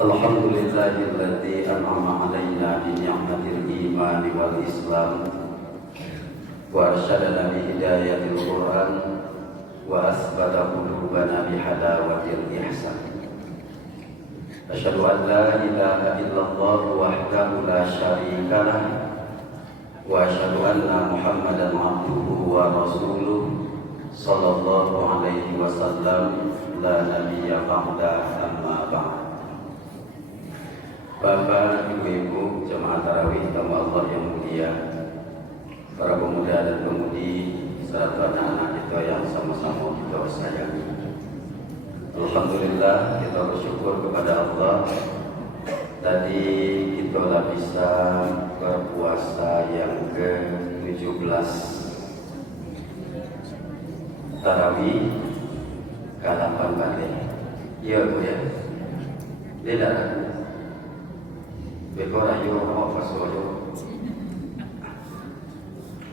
Alhamdulillahilladzi an'ama 'alaina bi ni'matil iman wal islam wa arsyadana bi hidayatil Qur'an wa asbata qulubana bi halawatil ihsan. Asyhadu an la ilaha illallah wahdahu la syarika lah wa asyhadu anna Muhammadan 'abduhu wa rasuluh sallallahu alaihi wasallam la nabiyya ba'da amma ba'd. Bapak, ibu-ibu, jemaah tarawih tamu Allah yang mulia, para pemuda dan pemudi, serta anak-anak kita yang sama-sama kita sayangi. Alhamdulillah, kita bersyukur kepada Allah. Tadi kita telah bisa berpuasa yang ke-17 tarawih ke-8 balik. Ya, Bu ya. Tidak. Bekora yo mau fasoyo.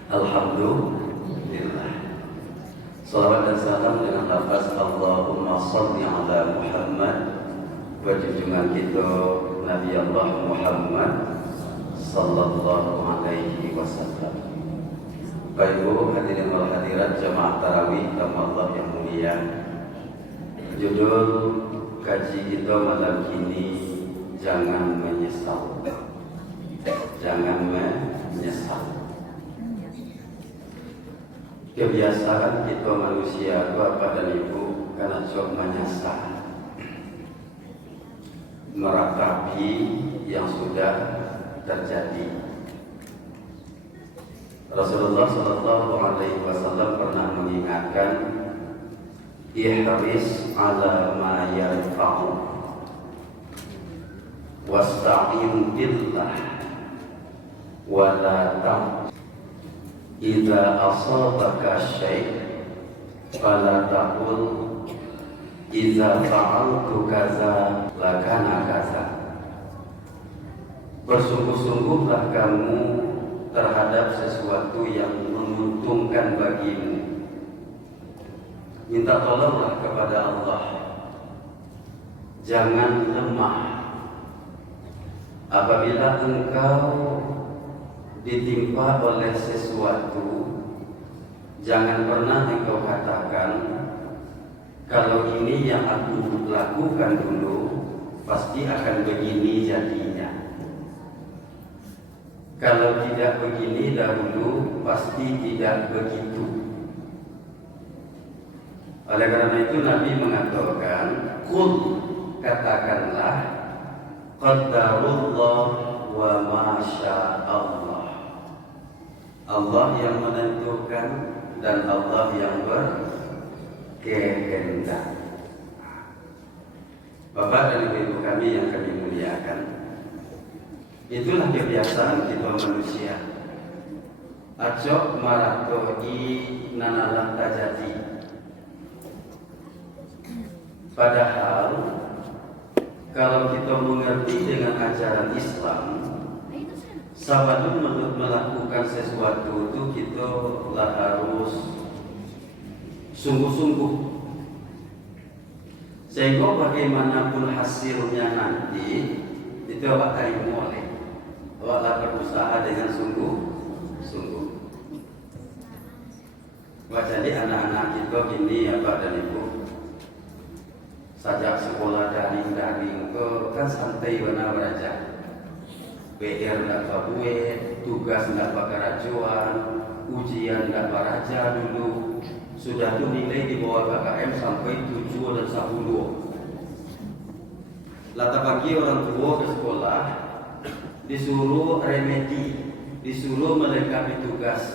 Alhamdulillah. Salawat dan salam dengan lafaz Allahumma shalli ala Muhammad wa junjungan kita Nabi Allah Muhammad sallallahu alaihi wasallam. Baik Bu, hadirin wal hadirat jemaah tarawih tamu Allah yang mulia. Judul kaji kita malam ini, jangan menyesal. Jangan menyesal. Kebiasaan kita manusia, Bapak dan Ibu, karena sok menyesal, meratapi yang sudah terjadi. Rasulullah Shallallahu Alaihi Wasallam pernah mengingatkan, ihris ala ma yanfa'u wasta'in billah wa la tam idza asabaka syai' fala taqul idza fa'altu kaza lakana kaza. Bersungguh-sungguhlah kamu terhadap sesuatu yang menguntungkan bagimu. Minta tolonglah kepada Allah. Jangan lemah. Apabila engkau ditimpa oleh sesuatu, jangan pernah engkau katakan, kalau ini yang aku lakukan dulu, pasti akan begini jadinya. Kalau tidak begini dahulu, pasti tidak begitu. Oleh karena itu Nabi mengatakan, qul, katakanlah, qadarullah wa masya Allah. Allah yang menentukan dan Allah yang berkehendak. Bapak dan ibu kami yang kami muliakan, itulah kebiasaan kita manusia. Acok maratoi nanalah tajati. Padahal kalau kita mengerti dengan ajaran Islam, sabadun melakukan sesuatu itu kita harus sungguh-sungguh. Sehingga bagaimanapun hasilnya nanti, itu awak terima oleh. Awaklah berusaha dengan sungguh-sungguh. Jadi anak-anak kita ini ya Pak dan Ibu, sajak sekolah daring ke kan santai benar belajar. PR tidak pabuet, tugas tidak pakarajuan, ujian tidak paraja dulu. Sudah tuh nilai di bawah KKM sampai 7 dan 10. Lata pagi orang tua ke sekolah, disuruh remedi, disuruh melengkapi tugas.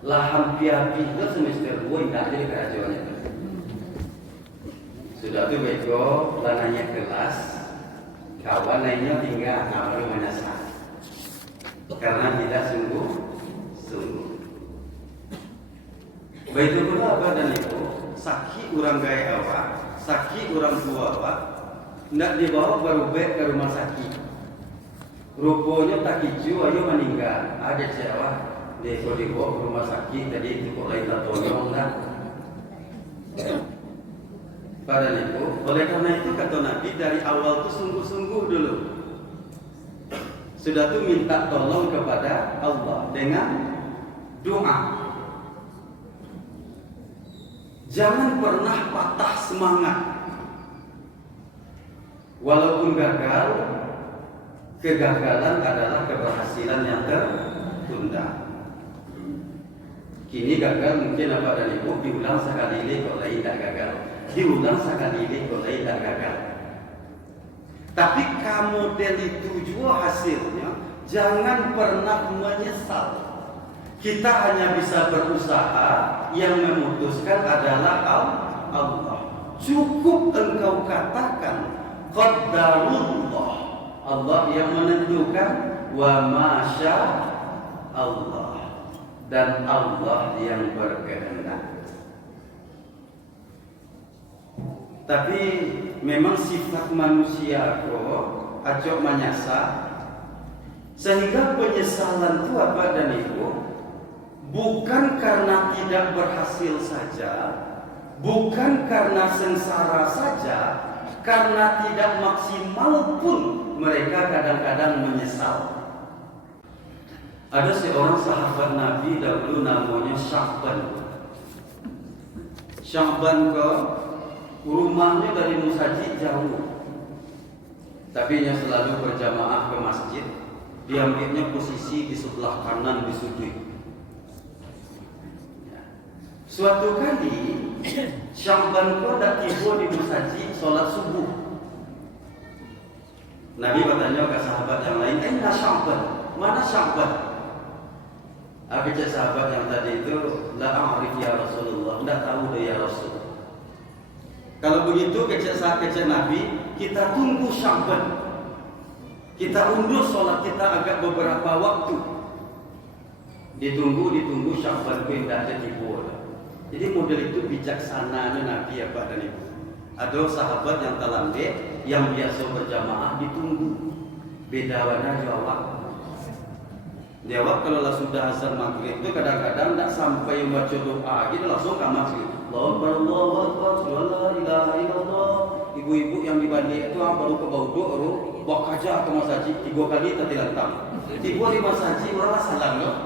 Lah hampir-hampir semester 2 tidak ada kerajaannya. Sudah tuh beko, lananya kelas, kawan lainnya tinggal ngapain menyesal karena tidak sungguh-sungguh. Begitu pula apa dan itu, sakit orang gaya awak, sakit orang tua awak, tidak dibawa baru baik ke rumah sakit. Rupanya tak hijau, ayo meninggal. Ada cewek, dia dibawa ke rumah sakit, tadi itu kok lain tak tolong dah. Pada niku, oleh karena itu kata Nabi dari awal tuh sungguh-sungguh dulu. Sudah tuh minta tolong kepada Allah dengan doa. Jangan pernah patah semangat. Walaupun gagal, kegagalan adalah keberhasilan yang tertunda. Kini gagal mungkin apa dan ibu diulang sekali kok lain tidak gagal. Diulang sekali kok lain tidak gagal. Tapi kamu dari tujuan hasilnya jangan pernah menyesal. Kita hanya bisa berusaha, yang memutuskan adalah Allah. Cukup engkau katakan qadarullah, Allah yang menentukan, wa masya Allah, dan Allah yang berkehendak. Tapi memang sifat manusia kok acok menyesal, sehingga penyesalan itu apa dan ibu bukan karena tidak berhasil saja, bukan karena sengsara saja, karena tidak maksimal pun mereka kadang-kadang menyesal. Ada seorang sahabat Nabi dahulu namanya Sya'ban. Sya'ban ke rumahnya dari Musajid jauh, tapi dia selalu berjamaah ke masjid. Diambilnya posisi di sebelah kanan di sudut. Suatu kali Sya'ban ko dak tiba di Musajid sholat subuh. Nabi bertanya ke sahabat yang lain, "Aina Sya'ban? Mana Sya'ban?" Kecek sahabat yang tadi itu, "La a'rif ya Rasulullah." Tidak tahu deh ya Rasul. Kalau begitu kecek Nabi, kita tunggu Sya'ban. Kita undur sholat kita agak beberapa waktu. Ditunggu Sya'ban pindah ke timur. Jadi model itu bijaksananya Nabi ya Pak dan Ibu. Ada sahabat yang terlambat, yang biasa berjamaah ditunggu. Beda warna jawab. Jawab kalau sudah azan maghrib itu kadang-kadang tidak sampai membaca doa, gitu langsung ke masjid. Allahu Akbar, la ilaha illallah. Ibu-ibu yang di balik itu baru ke bauduk, baru bawa kaca ke masjid 3 kali tadi lantam. Tiba di masjid orang salam loh.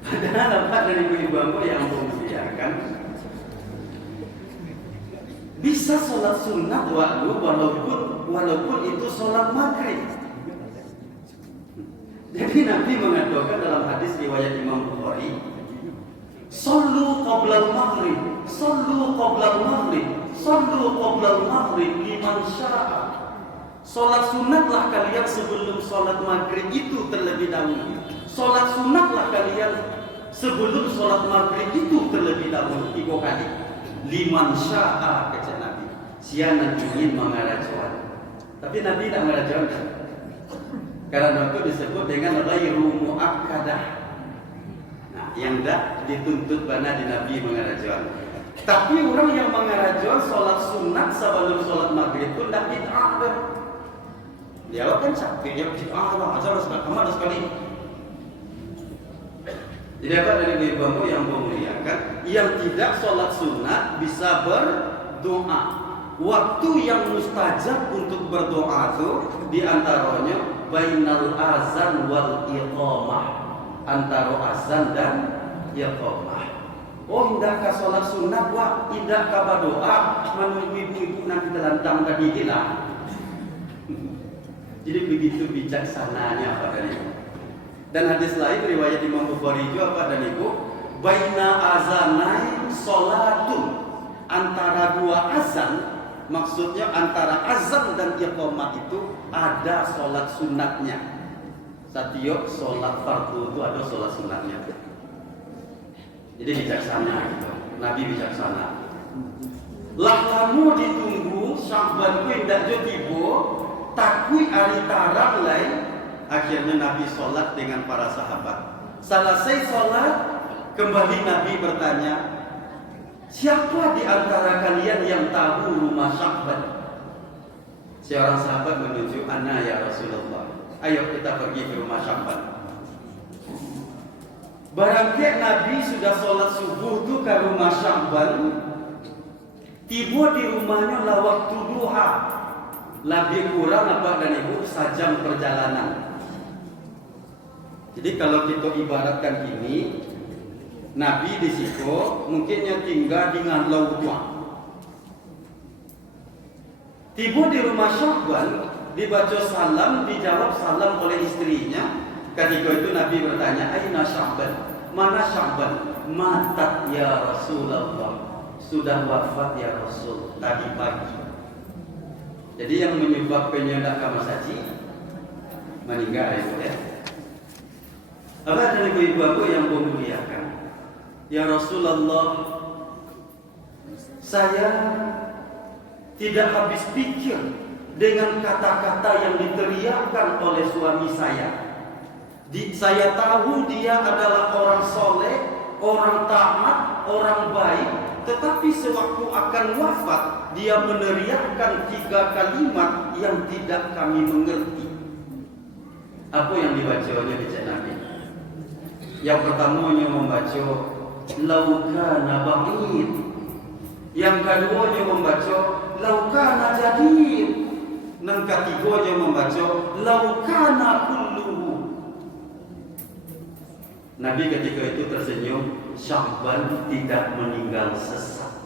Padahal apa dari ibu-ibu yang memuliakan bisa sholat sunat walaupun itu sholat maghrib. Jadi Nabi mengatakan dalam hadis riwayat Imam Bukhari, "Shallu qabla al-maghrib, shallu qabla al-maghrib, shallu qabla al-maghrib liman syaa." Sholat sunatlah kalian sebelum sholat maghrib itu terlebih dahulu. Sholat sunatlah kalian sebelum sholat maghrib itu terlebih dahulu 3 kali. Liman syaa, kata Nabi. Siapa ingin mengarajuan. Tapi Nabi tidak mengarajuan. Karena itu disebut dengan ghairu muakkadah. Nah, yang tidak dituntut bana di Nabi mengarajuan. Tapi orang yang mengarajuan sholat sunat sebelum sholat maghrib itu tidak bid'ah. Dia kan capek, dia bid'ah lah, ajar sekali. Jadi apa dari ibu yang memuliakan, yang tidak sholat sunat bisa berdoa. Waktu yang mustajab untuk berdoa itu diantaranya bainal azan wal iqamah, antara azan dan iqamah. Oh, indah sholat sunat, wah indah berdoa, menurut ibu-ibu nanti terlantang tadi lah. Jadi begitu bijaksananya pada ibu. Dan hadis lain riwayat Imam Bukhari juga apa dan ibu, baina azanain sholatun, antara 2 azan, maksudnya antara azan dan iqamah itu ada sholat sunatnya. Setiap sholat fardu itu ada sholat sunatnya. Jadi bijaksana gitu. Nabi bijaksana. Lah kamu ditunggu Sya'ban ku indak jo tiba, takui hari tarang lain. Akhirnya Nabi sholat dengan para sahabat. Selesai sholat, kembali Nabi bertanya, siapa di antara kalian yang tahu rumah Sya'ban? Seorang sahabat menuju, "Ana ya Rasulullah." Ayo kita pergi ke rumah Sya'ban. Barangkali Nabi sudah sholat subuh tu ke rumah Syahban, tiba di rumahnya lah waktu duha, lebih kurang apa dan ibu sajam perjalanan. Jadi kalau kita ibaratkan ini, Nabi di situ mungkinnya tinggal dengan lautnya. Tiba di rumah Syahban, dibaca salam, dijawab salam oleh istrinya. Ketika itu Nabi bertanya, "Aina Syahban? Mana Syahban?" "Matat ya Rasulullah." Sudah wafat ya Rasul tadi pagi. Jadi yang menyebabkannya tidak kamar saji meninggal ya. Apa dari ibu-ibu aku yang memuliakan? Ya Rasulullah, saya tidak habis pikir dengan kata-kata yang diteriakkan oleh suami saya. Saya tahu dia adalah orang soleh, orang taat, orang baik. Tetapi sewaktu akan wafat, dia meneriakkan 3 kalimat yang tidak kami mengerti. Apa yang dibaca oleh Nabi? Yang pertamanya membaca laukana ba'id. Yang keduanya membaca laukana jadid. Yang ketiganya membaca laukana kulluhu. Nabi ketika itu tersenyum. Syahban tidak meninggal sesat.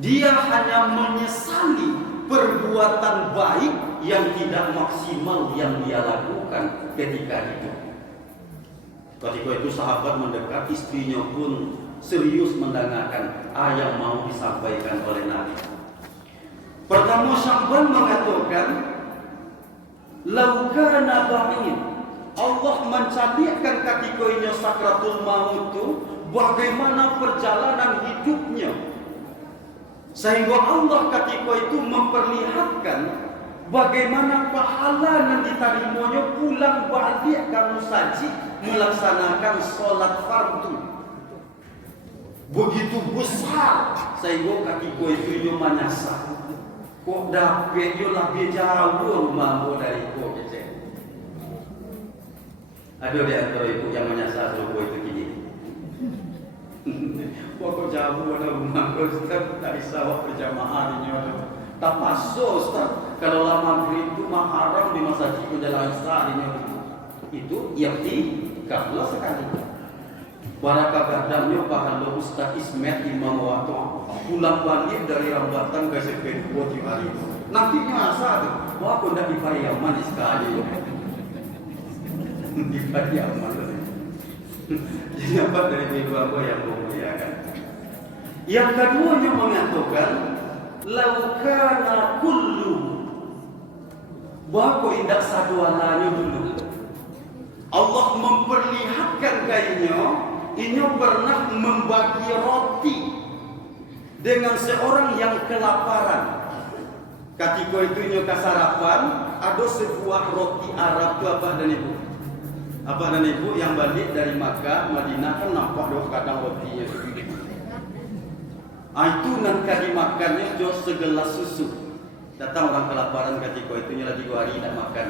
Dia hanya menyesali perbuatan baik yang tidak maksimal yang dia lakukan ketika hidup. Ketika itu sahabat mendekat, istrinya pun serius mendengarkan yang mau disampaikan oleh Nabi. Pertama Syahban mengatakan, laukana ba'id. Allah mencabikkan ketika ini sakratul maut itu bagaimana perjalanan hidupnya, sehingga Allah ketika itu memperlihatkan bagaimana pahala yang diterimanya pulang balik kamu saji melaksanakan sholat fardu begitu besar, sehingga ketika itu menyasar kok dapat yo lebih jauh rumahmu dari kok. Ada di antara ibu yang menyasar subuh itu gini. Kok jauh ada rumah Ustaz dari sawah berjamaah ini. Tak masuk Ustaz. Kalau lama itu mah haram di masjid menjelang Isya ini. Itu yakni kalau sekali. Barakah gadamnya pahala Ustaz Ismet Imam Wato pulang balik dari Rambatan ke SP2 hari. Nantinya asa tuh. Wah kok ndak dibayar manis sekali. Dibagi amal. Jadi apa dari ibu aku yang memuliakan? Yang keduanya mengatakan laukana kullu. Bahwa indak sadualanya dulu. Allah memperlihatkan kayaknya ini pernah membagi roti dengan seorang yang kelaparan. Ketika itu ini kesarapan, ada sebuah roti Arab itu apa dan ibu? Apa dan ibu yang balik dari Makkah, Madinah kan nampak dua kadang rotinya. Itu nanti dimakannya jos segelas susu. Datang orang kelaparan ketika itu lagi 2 hari tidak makan.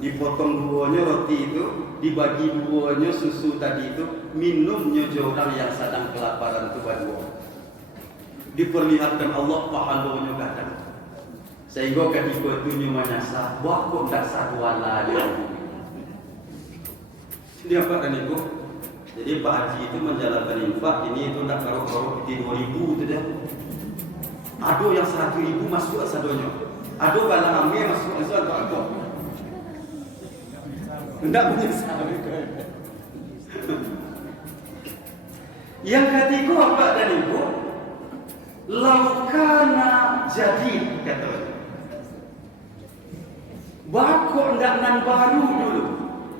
Dipotong duanya roti itu, dibagi duanya susu tadi itu, minumnya orang yang sedang kelaparan itu berdua. Diperlihatkan Allah pahalanya kadang. Sehingga ketika itu menyasar, wah kok tak saduan lagi. Ini apa dan ibu? Jadi Pak Haji itu menjalankan infak ini itu tak taruh di 2000 itu dah. Ada yang 100.000 masuk sadonya. Ada balang ambil masuk atau apa? Tidak menyesal. Yang ketiga apa dan ibu? Laukana jadid katanya. Bakok ndak nan baru dulu.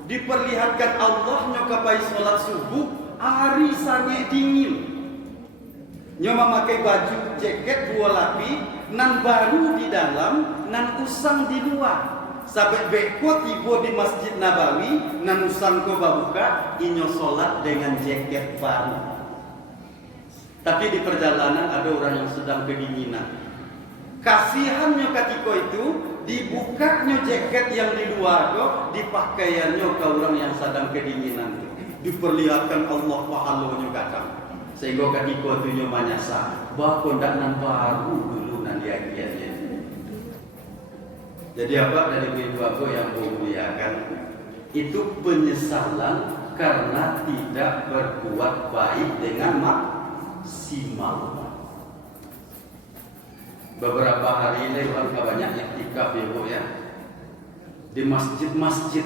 Diperlihatkan Allahnya kapai sholat subuh hari sangat dingin. Nya memakai baju jaket 2 lapis, nan baru di dalam, nan usang di luar. Sampai beko tiba di Masjid Nabawi, nan usang ko buka, inyo sholat dengan jaket baru. Tapi di perjalanan ada orang yang sedang kedinginan. Kasihannya ketika itu dibukanya jaket yang di luar itu, dipakaiannya ke orang yang sedang kedinginan itu. diperlihatkan Allah pahalanya kadang. Sehingga kadiko tu nyo manyasa, bako ndak nan baru dulu nan dia kian. Jadi apa dari ibu aku yang memuliakan itu penyesalan karena tidak berbuat baik dengan maksimal. Beberapa hari ini orang banyak iktikaf ibu ya di masjid-masjid.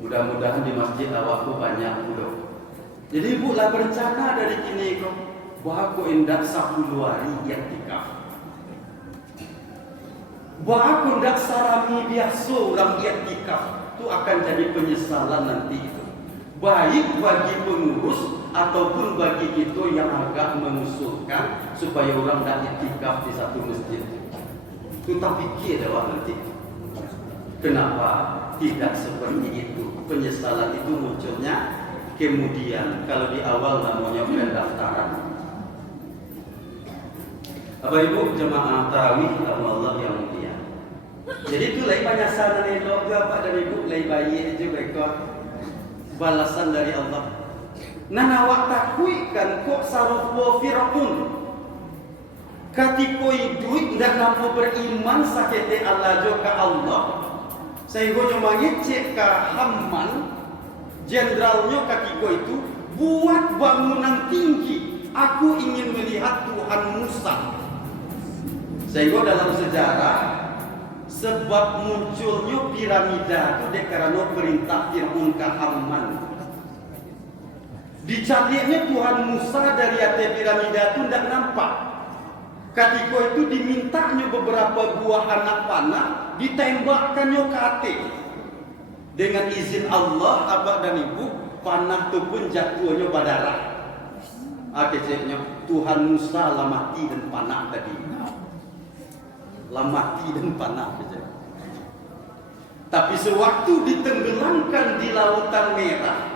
Mudah-mudahan di masjid awakku banyak dulu. Jadi ibu lah berencana dari kini kok bahwa indak 10 hari iktikaf. Bahwa ndak sarami biasa orang iktikaf itu akan jadi penyesalan nanti itu. Baik bagi pengurus ataupun bagi kita yang agak mengusulkan supaya orang ndak iktikaf di satu masjid. Kita pikir dah nanti. Kenapa tidak seperti itu? Penyesalan itu munculnya kemudian kalau di awal namanya pendaftaran. Bapak Ibu jemaah tarawih Allah yang mulia. Jadi itu lagi penyesalan itu Bapak dan Ibu lagi bayi itu mereka balasan dari Allah. Nah awak takui kan kok sarufo Firaun. Katikoi duit ndak nampu beriman sakete Allah juga Allah. Sehingga nyo ngecek ke Haman jenderalnya katigo itu buat bangunan tinggi. Aku ingin melihat Tuhan Musa. Sehingga dalam sejarah sebab munculnya piramida itu karena perintah Fir'aun ke Haman. Dicarinya Tuhan Musa dari atas piramida itu tidak nampak. Ketika itu dimintanya beberapa buah anak panah ditembakkannya ke atas. Dengan izin Allah, abah dan ibu, panah itu pun jatuhnya berdarah. Akhirnya Tuhan Musa lah mati dan panah tadi. Lah mati dan panah saja. Tapi sewaktu ditenggelamkan di lautan merah,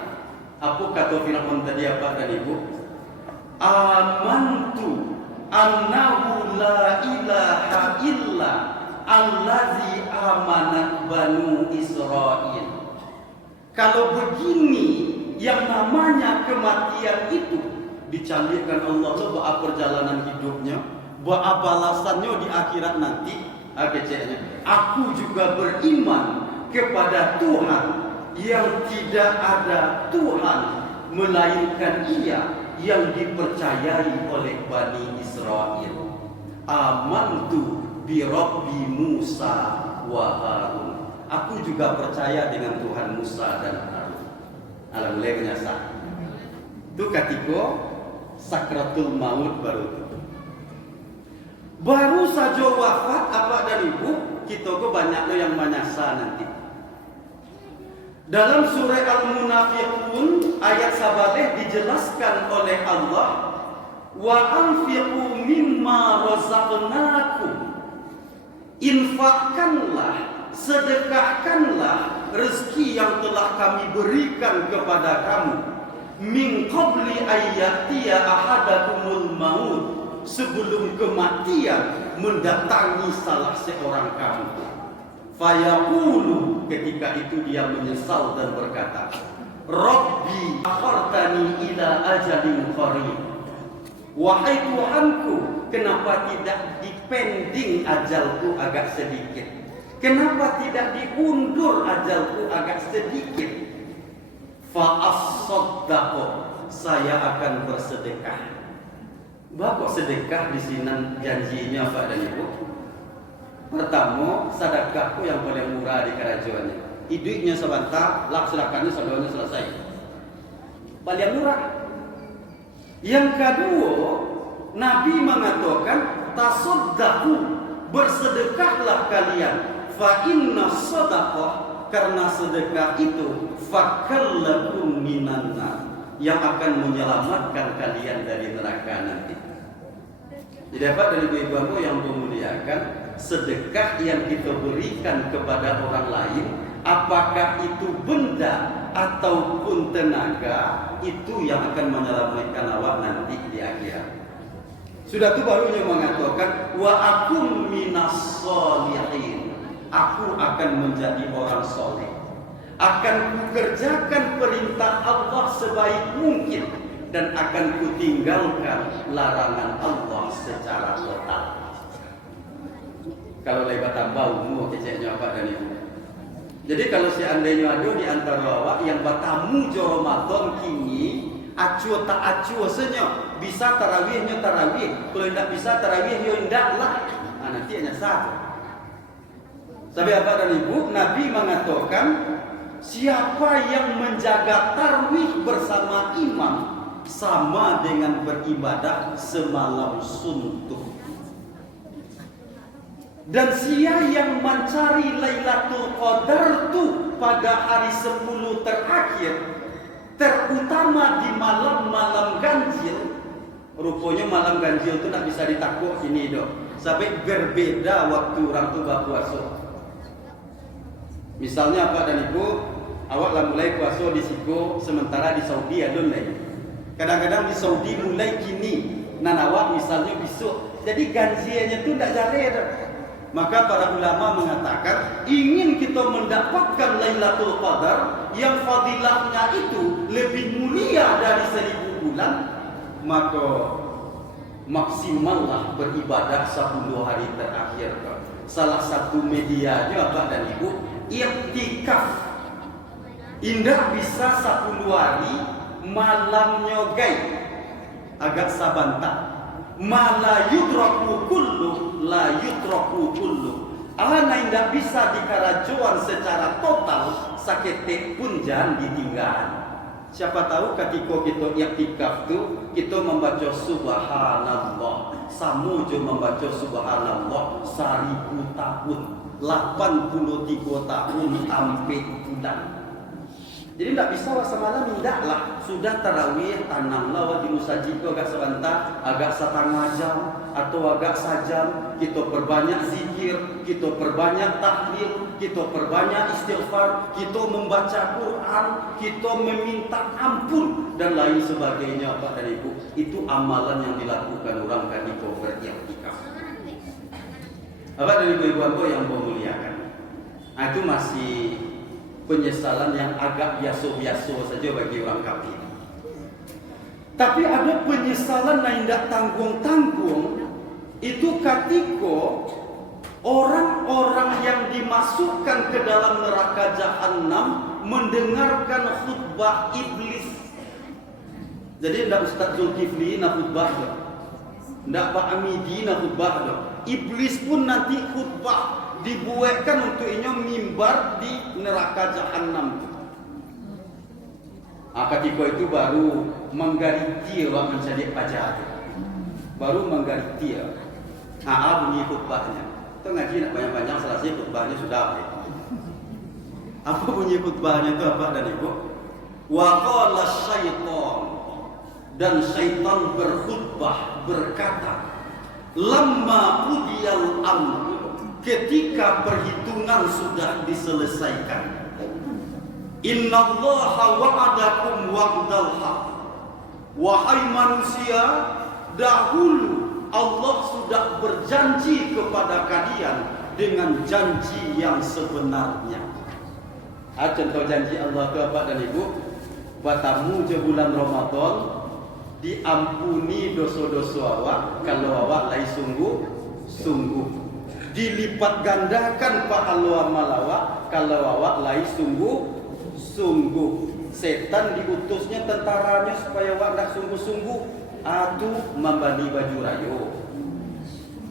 apa kata Firaun tadi abah dan ibu? Amantu annahu la ilaha illa allazi amanat banu Israel. Kalau begini yang namanya kematian itu dicalirkan Allah bahwa perjalanan hidupnya, bahwa balasannya di akhirat nanti. Aku juga beriman kepada Tuhan yang tidak ada Tuhan melainkan Ia yang dipercayai oleh Bani Israel. Amantu bi Rabbi Musa wa Harun. Aku juga percaya dengan Tuhan Musa dan Harun. Alhamdulillah menyasa. Itu ketika sakratul maut baru saja wafat apa dan ibu, kita kok banyak yang menyasa nanti. Dalam surah Al-Munafiqun ayat sabaleh dijelaskan oleh Allah, wa anfiqu mimma razaqnakum. Infakkanlah, sedekahkanlah rezeki yang telah kami berikan kepada kamu. Min qabli ayyatiya ahadakumul maut, sebelum kematian mendatangi salah seorang kamu. Fayaqulu, ketika itu dia menyesal dan berkata, Rabbi akhartani ila ajalin qarib. Wahai Tuhanku, kenapa tidak dipending ajalku agak sedikit? Kenapa tidak diundur ajalku agak sedikit? Fa'as-saddaqo, saya akan bersedekah. Bapak sedekah di sini janjinya Pak dan Ibu. Pertama, sedekahku yang paling murah di kerajaannya. Hidupnya sebentar, laksanakannya sebelumnya selesai. Paling murah. Yang kedua, Nabi mengatakan, tasaddaqu, bersedekahlah kalian. Fa inna sadaqah, karena sedekah itu fakallakum minan nar, yang akan menyelamatkan kalian dari neraka nanti. Jadi apa dari ibu-ibu yang memuliakan, sedekah yang kita berikan kepada orang lain, apakah itu benda ataupun tenaga, itu yang akan menyelamatkan awak nanti di akhirat. Sudah itu barunya mengatakan, wa akum minas sholihin, aku akan menjadi orang soleh. akan kukerjakan perintah Allah sebaik mungkin, dan akan kutinggalkan larangan Allah secara total. Kalau lebat tambah umur keceknya apa dan ibu. Jadi kalau seandainya ada di antara awak yang batamu jo Ramadan kini acuh tak acuh senyo, bisa tarawihnya tarawih, kalau tidak bisa tarawih yo indak lah. Nanti hanya satu. Sampai apa dan ibu, Nabi mengatakan siapa yang menjaga tarawih bersama imam sama dengan beribadah semalam suntuk. Dan siapa yang mencari Lailatul Qadar tu pada hari 10 terakhir, terutama di malam-malam ganjil. Rupanya malam ganjil tu tak bisa ditakut ini dok. Sampai berbeda waktu orang tu berpuasa. Misalnya apa dan ibu, awak lah mulai puasa di Siko, sementara di Saudi ada lain. Kadang-kadang di Saudi mulai kini, nan awak misalnya besok. Jadi ganjiannya tu tidak jari. Maka para ulama mengatakan ingin kita mendapatkan Lailatul Qadar yang fadilahnya itu lebih mulia dari 1000 bulan, maka maksimallah beribadah 10 hari terakhir. Salah satu medianya apa dan ibu, iktikaf. Indah bisa 10 hari malamnya gay agak sabanta. Ma la yudraku kullu la yudraku kullu. Ana indah bisa dikarajuan secara total, sakete pun jangan ditinggal. Siapa tahu ketika kita iktikaf tu kita membaca subhanallah, samujo membaca subhanallah 1000 tahun, 83 tahun sampai bulan. Jadi tidak bisa semalam tidaklah sudah tarawih tanamlah di musajid agak sebentar, agak setengah jam atau agak sajam, kita perbanyak zikir, kita perbanyak tahlil, kita perbanyak istighfar, kita membaca Quran, kita meminta ampun dan lain sebagainya Pak dan Ibu. Itu amalan yang dilakukan orang ketika beriktikaf. Bapak dan Ibu-ibu yang memuliakan. Itu masih penyesalan yang agak biasa-biasa saja bagi orang kafir. Tapi ada penyesalan yang tidak tanggung-tanggung, itu ketika orang-orang yang dimasukkan ke dalam neraka jahanam mendengarkan khutbah iblis. Jadi tidak Ustaz Zulkifli nak khutbah dah, tidak Pak Amidi nak khutbah dah. Iblis pun nanti khutbah dibuatkan untuk inyo mimbar di neraka jahanam. Ketika itu baru menggariti orang mencari pajak, baru menggariti. Bunyi khutbahnya. Itu ngaji nak banyak-banyak, selesai khutbahnya sudah habis. Apa bunyi khutbahnya itu apa dan ibu? Wa qala syaitan, dan syaitan berkhutbah berkata, lamma qudiyal amr, ketika perhitungan sudah diselesaikan, innallaha wa'adakum wa'dal haq. Wahai manusia, dahulu Allah sudah berjanji kepada kalian dengan janji yang sebenarnya. Contoh janji Allah itu apa dan ibu? Batamu je bulan Ramadan diampuni dosa-dosa awak kalau awak lai sungguh-sungguh. Dilipat gandakan pahala amal awak kalau awak lai sungguh-sungguh. Setan diutusnya tentaranya supaya awak tak sungguh-sungguh, membali baju rayo.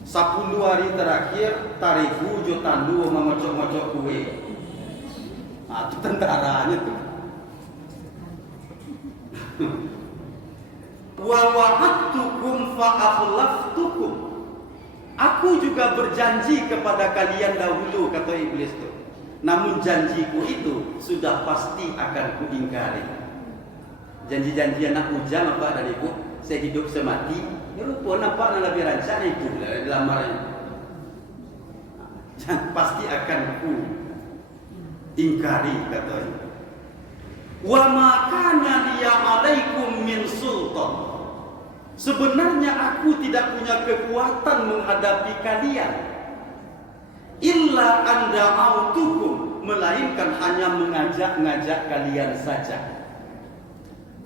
10 hari terakhir tarifu jo tandu mengocok-ngocok kue. Itu tentaranya tuh. Wa wa'adtukum fa akhlaftukum. Aku juga berjanji kepada kalian dahulu, kata iblis itu. Namun janjiku itu sudah pasti akan kuingkari. Janji-janji anak ujang apa dari ibu, saya hidup semati. Ya lupa nampak nak lebih rancang itu dalam marahnya. Pasti akan ku ingkari, katanya. Wa ma kana liya alaikum min sultan. Sebenarnya aku tidak punya kekuatan menghadapi kalian. Illa anda autukum, melainkan hanya mengajak-ngajak kalian saja.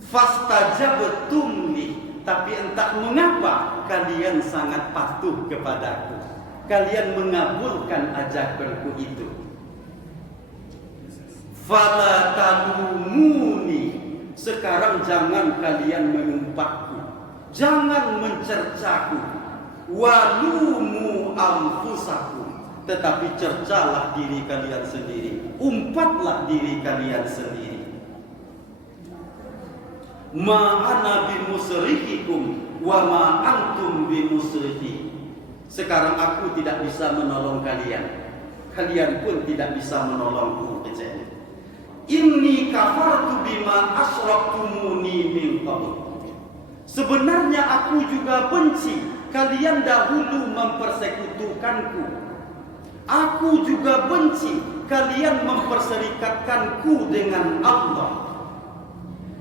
Fastajabtum li, tapi entah mengapa kalian sangat patuh kepadaku. Kalian mengabulkan ajakanku itu. Fala talumuni, sekarang jangan kalian menumpahku, jangan mencercaku. Walumu anfusakum, tetapi cercalah diri kalian sendiri, umpatlah diri kalian sendiri. Ma'ana bimusrihikum wa ma antum bimusrihi. Sekarang aku tidak bisa menolong kalian, kalian pun tidak bisa menolongku. Inni kafartu bima asyraktumuni min qabl. Sebenarnya aku juga benci kalian dahulu mempersekutukanku. Aku juga benci kalian memperserikatkanku dengan Allah.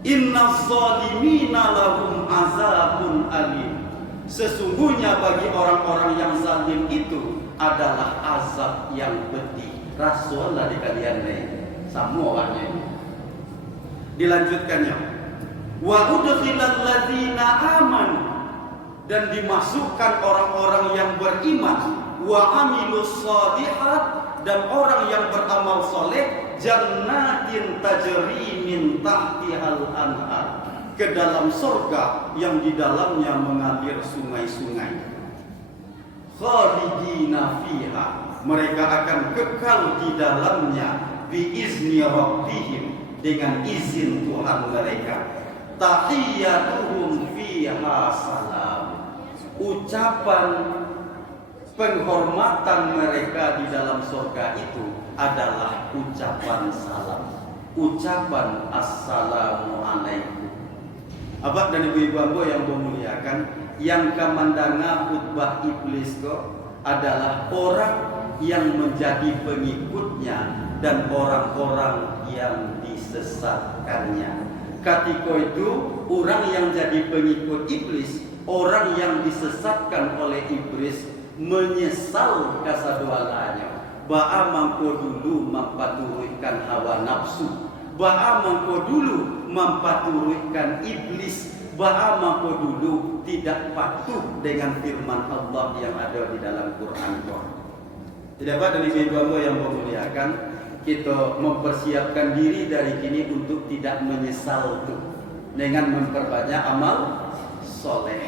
Inna zalimina lahum azabun alim. Sesungguhnya bagi orang-orang yang zalim itu adalah azab yang pedih. Rasulullah di kalian nih, semua orangnya ini. Dilanjutkannya, wa udkhilal ladzina amanu, dan dimasukkan orang-orang yang beriman, wa amilus shalihat, dan orang yang beramal soleh, jannatin tajri min tahtihal anhar, ke dalam surga yang di dalamnya mengalir sungai-sungai. Khalidina fiha, mereka akan kekal di dalamnya, biizni rabbihim, dengan izin Tuhan mereka. Tahiyyatuhum fiha salam, ucapan penghormatan mereka di dalam surga itu adalah ucapan salam, ucapan assalamualaikum. Abah dan ibu-ibu ambo yang memuliakan, yang kamandanga khutbah iblis kok adalah orang yang menjadi pengikutnya dan orang-orang yang disesatkannya. Ketika itu orang yang jadi pengikut iblis, orang yang disesatkan oleh iblis, menyesal kasadualanya. Ba'a mangko dulu mempaturuikan hawa nafsu, ba'a mangko dulu mempaturuikan iblis, ba'a mangko dulu tidak patuh dengan firman Allah yang ada di dalam Quran. Tidak apa dari ibu yang memuliakan, kita mempersiapkan diri dari kini untuk tidak menyesal tuh, dengan memperbanyak amal soleh,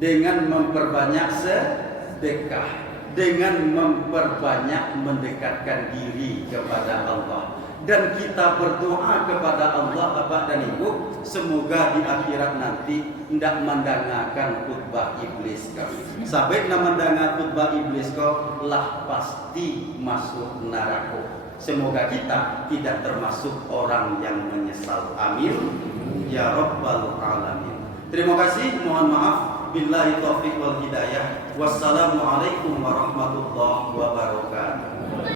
dengan memperbanyak sedekah, dengan memperbanyak mendekatkan diri kepada Allah. Dan kita berdoa kepada Allah, Bapak dan Ibu, semoga di akhirat nanti tidak mendengarkan khutbah iblis kau. Sampai tidak mendengar khutbah iblis kau, lah pasti masuk neraka. Semoga kita tidak termasuk orang yang menyesal. Amin ya rabbal alamin. Terima kasih, mohon maaf. Billahi taufiq wal hidayah. Wassalamualaikum warahmatullahi wabarakatuh.